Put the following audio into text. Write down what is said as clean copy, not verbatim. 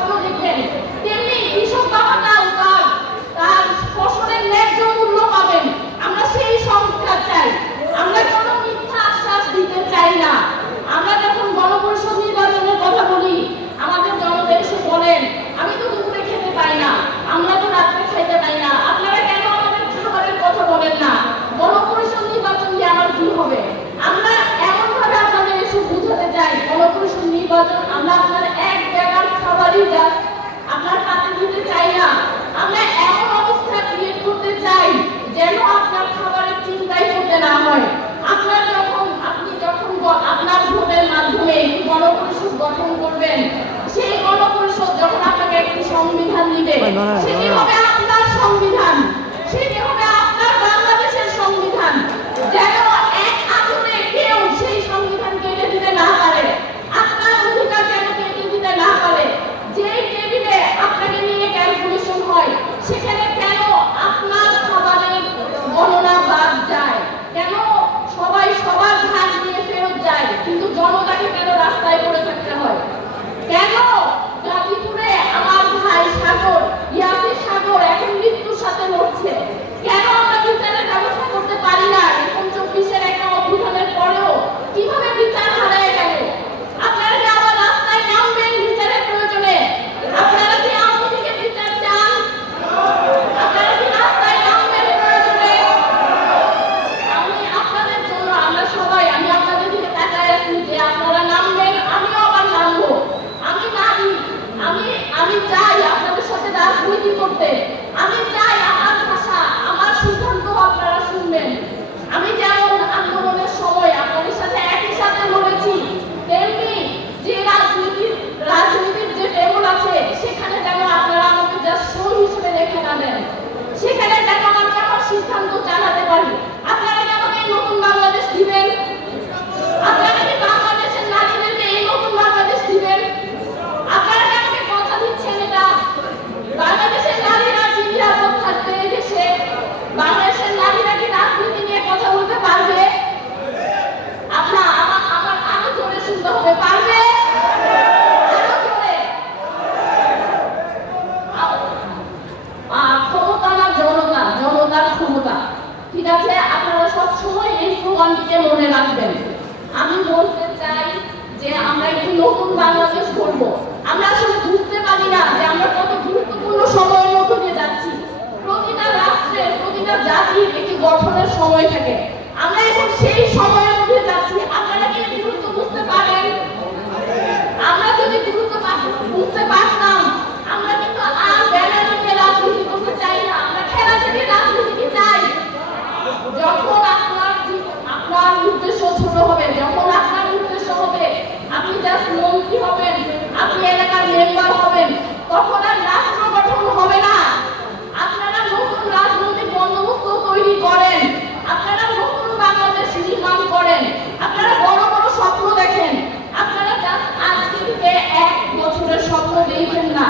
স্বপ্ন দেখবেন, তেমনি কৃষক বাবাটাও তার ফসলের ন্যায্য মূল্য পাবেন। আমরা সেই সংস্কার চাই। আমরা কোনো মিথ্যা আশ্বাস দিতে চাই না। আমরা যখন গণপরিষদ নির্বাচনের কথা বলি, আমাদের জনতা এসে বলেন, আমি তো দুপুরে খেতে পাই না, আমরা তো রাত্রে খেতে পাই না, আপনারা কেন আমাদের খাবারের কথা বলেন না? গণপরিষদ নির্বাচন দিয়ে আমার কি হবে? আমরা এমনভাবে আপনাদের এসে বুঝাতে চাই, গণপরিষদ নির্বাচন আমরা আপনার এক জায়গার খাবারই আপনার পাতে দিতে চাই না। আমরা এমন অবস্থা ক্রিয়েট করতে চাই যেন আপনার খাবারের চিন্তাই করতে না হয়। আপনি যখন আপনার ভোটের মাধ্যমে গণপরিষদ গঠন করবেন, সেই গণপরিষদ যখন আপনাকে একটি সংবিধান দিবে, সেটি হবে আপনার সংবিধান, সেটি হবে আপনার বাংলাদেশের সংবিধান। যেন এক আচরণে কেউ সেই সংবিধান কেটে দিতে না পারে, আপনার অধিকার যেন কেটে দিতে না পারে। যে টেবিলে আপনাকে নিয়ে ক্যালকুলেশন হয়, সেখানে কেন আপনার খাবারের গণনা বাদ যায়? কেন সবাই সবার ভাগ নিয়ে ফেরত যায়, কিন্তু জনতাকে কেন রাস্তায় পড়ে থাকতে হয়? কেন গাজীপুরে আমার ভাই সাগর, ইয়াসির সাগর এখন মৃত্যুর সাথে লড়ছে? কেন আমরা বিচারের ব্যবস্থা করতে পারি না? এরকম 24-এর একটা অভ্যুত্থানের পরেও কিভাবে বিচার হারায় গেল? আপনারা কি আবার রাস্তায় নামবেন বিচারের প্রয়োজনে? আপনারা কি আওয়ামী লীগের বিচার চান? আপনারা কি রাস্তায় নামবেন প্রয়োজনে? আমি আপনাদের জন্য, আমরা সবাই, আমি আপনাদের দিকে তাকায় আছি যে আপনারা নামবেন, আমিও আবার নামবো। আমি নারী, আমি চাই আপনাদের সাথে রাজনীতি করতে। আমি চাই আমার ভাষা, আমার সিদ্ধান্ত আপনারা শুনবেন। আমি যেমন আন্দোলনের সময় আপনাদের সাথে একই সাথে লড়েছি, তেমনি যে রাজনীতির যে টেবল আছে, সেখানে যেন আপনারা আমাকে জাস্ট শো হিসেবে দেখে না দেন। সেখানে যেন আমি আমার সিদ্ধান্ত জানাতে পারি। আপনারা কি আমাকে নতুন বাংলাদেশ দিবেন? আপনারা কি বাংলাদেশের নারীদেরকে এই নতুন বাংলাদেশ দিবেন? আপনারা কি আমাকে কথা দিচ্ছেন এটা? বাংলাদেশের নারীরা কি নিরাপদ থাকবে এই দেশে? বাংলাদেশের নারীরা কি রাজনীতি নিয়ে কথা বলতে পারবে? আমার আরো জোরে শুনতে হবে, পারবে? আরো জোরে। ক্ষমতা না জনতা, জনতার ক্ষমতা। ঠিক আছে, আপনারা সবসময় এই স্লোগানটিকে মনে রাখবেন। আমি বলতে চাই যে আমরা একটি নতুন বাংলাদেশ গড়ব। আমরা আসলে বুঝতে পারি না যে আমরা কত গুরুত্বপূর্ণ সময়ের মধ্যে দিয়ে যাচ্ছি। প্রতিটা রাষ্ট্রের, প্রতিটা জাতির একটি গঠনের সময় থাকে। আমরা এখন সেই সময়ের মধ্যে যাচ্ছি। আপনারা কি এই গুরুত্ব বুঝতে পারেন? আমরা যদি গুরুত্ব বুঝতে পারতাম, আমরা কিন্তু আর ব্যানার নিয়ে রাজনীতি করতে চাই না, আমরা খেলা থেকে রাজনীতি চাই। যখন আপনার উদ্দেশ্য ছোট হবে, যখন আপনার উদ্দেশ্য হবে আপনি জাস্ট মন্ত্রী হবেন, আপনি এলাকার মেম্বার হবেন, তখন আর রাষ্ট্র গঠন হবে না। আপনারা নতুন রাজনৈতিক বন্দোবস্ত তৈরি করেন, আপনারা নতুন বাংলাদেশ নির্মাণ করেন, আপনারা বড় বড় স্বপ্ন দেখেন। আপনারা জাস্ট আজকে থেকে 1 বছরের স্বপ্ন দেখেন না।